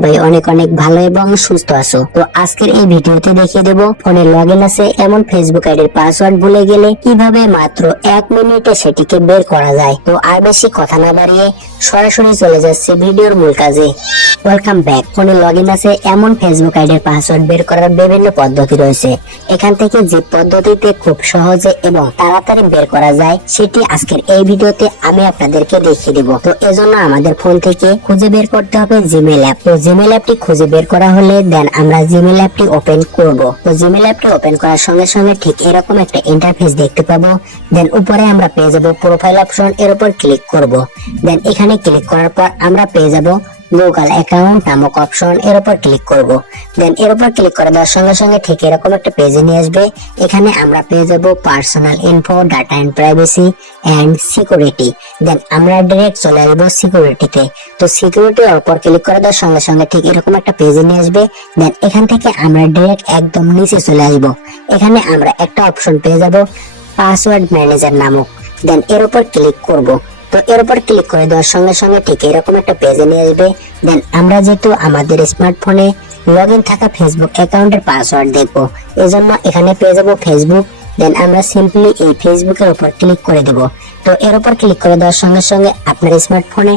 সবাই অনেক অনেক ভালো এবং সুস্থ আছো। তো আজকের এই ভিডিওতে দেখিয়ে দেব ফোনে লগইন আছে এমন ফেসবুক আইডির পাসওয়ার্ড ভুলে গেলে কিভাবে মাত্র 1 মিনিটে সেটিকে বের করা যায়। তো আর বেশি কথা না বাড়িয়ে সরাসরি চলে যাচ্ছে ভিডিওর মূল কাজে। Welcome back. ফোনে লগইন আছে এমন ফেসবুক আইডির পাসওয়ার্ড বের করার বিভিন্ন পদ্ধতি রয়েছে। এখান থেকে যে পদ্ধতিতে খুব সহজে এবং তাড়াতাড়ি বের করা যায় সেটি আজকের এই ভিডিওতে আমি আপনাদেরকে দেখিয়ে দিব। তো এজন্য আমাদের ফোন থেকে খুঁজে বের করতে হবে জিমেইল অ্যাপ। তো জিমেইল অ্যাপটি খুঁজে বের করা হলে দেন আমরা জিমেইল অ্যাপটি ওপেন করব। তো জিমেইল অ্যাপটি ওপেন করার সঙ্গে সঙ্গে ঠিক এরকম একটা ইন্টারফেস দেখতে পাবো। দেন উপরে আমরা পেয়ে যাব প্রোফাইল অপশন, এর উপর ক্লিক করব। দেন এখানে ক্লিক করার পর আমরা পেয়ে যাব গুগল অ্যাকাউন্ট নামক অপশন, এর উপর ক্লিক করব। দেন এর উপর ক্লিক করে দেওয়ার সঙ্গে সঙ্গে ঠিক এরকম একটা পেজে নিয়ে আসবে। এখানে আমরা পেয়ে যাব personal info, data and privacy and security. Then আমরা ডাইরেক্ট চলে আসবো সিকিউরিটিতে। তো সিকিউরিটির উপর ক্লিক করে দেওয়ার সঙ্গে সঙ্গে ঠিক এরকম একটা পেজে নিয়ে আসবে। দেন এখান থেকে আমরা ডাইরেক্ট একদম নিচে চলে আসব। এখানে আমরা একটা অপশন পেয়ে যাব পাসওয়ার্ড ম্যানেজার নামক। দেন এর উপর ক্লিক করব। তো এর উপর ক্লিক করে দেওয়ার সঙ্গে সঙ্গে ঠিক এরকম একটা পেজে নিয়ে আসবে। দেন আমরা যেহেতু আমাদের স্মার্টফোনে লগইন থাকা ফেসবুক অ্যাকাউন্টের পাসওয়ার্ড দেখবো, এজন্য এখানে পেয়ে যাব ফেসবুক। দেন আমরা সিম্পলি এই ফেসবুকের উপর ক্লিক করে দেব। তো এর উপর ক্লিক করে দেওয়ার সঙ্গে সঙ্গে আপনার স্মার্টফোনে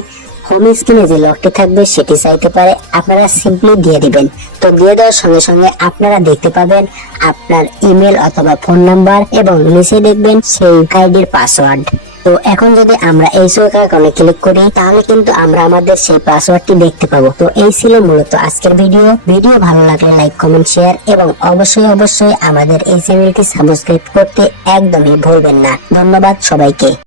হোম স্ক্রিনে যে লকটি থাকবে সেটি চাইতে পারে, আপনারা সিম্পলি দিয়ে দিবেন। তো দিয়ে দেওয়ার সঙ্গে সঙ্গে আপনারা দেখতে পাবেন আপনার ইমেল অথবা ফোন নাম্বার এবং নিচে দেখবেন সেই আইডির পাসওয়ার্ড। তো এখন যদি আমরা এই চৌকা আইকনে ক্লিক করি তাহলে কিন্তু আমরা আমাদের সেই পাসওয়ার্ডটি দেখতে পাবো। তো এই ছিল মূলত আজকের ভিডিও ভালো লাগলে লাইক, কমেন্ট, শেয়ার এবং অবশ্যই আমাদের এই চ্যানেলটি সাবস্ক্রাইব করতে একদমই ভুলবেন না। ধন্যবাদ সবাইকে।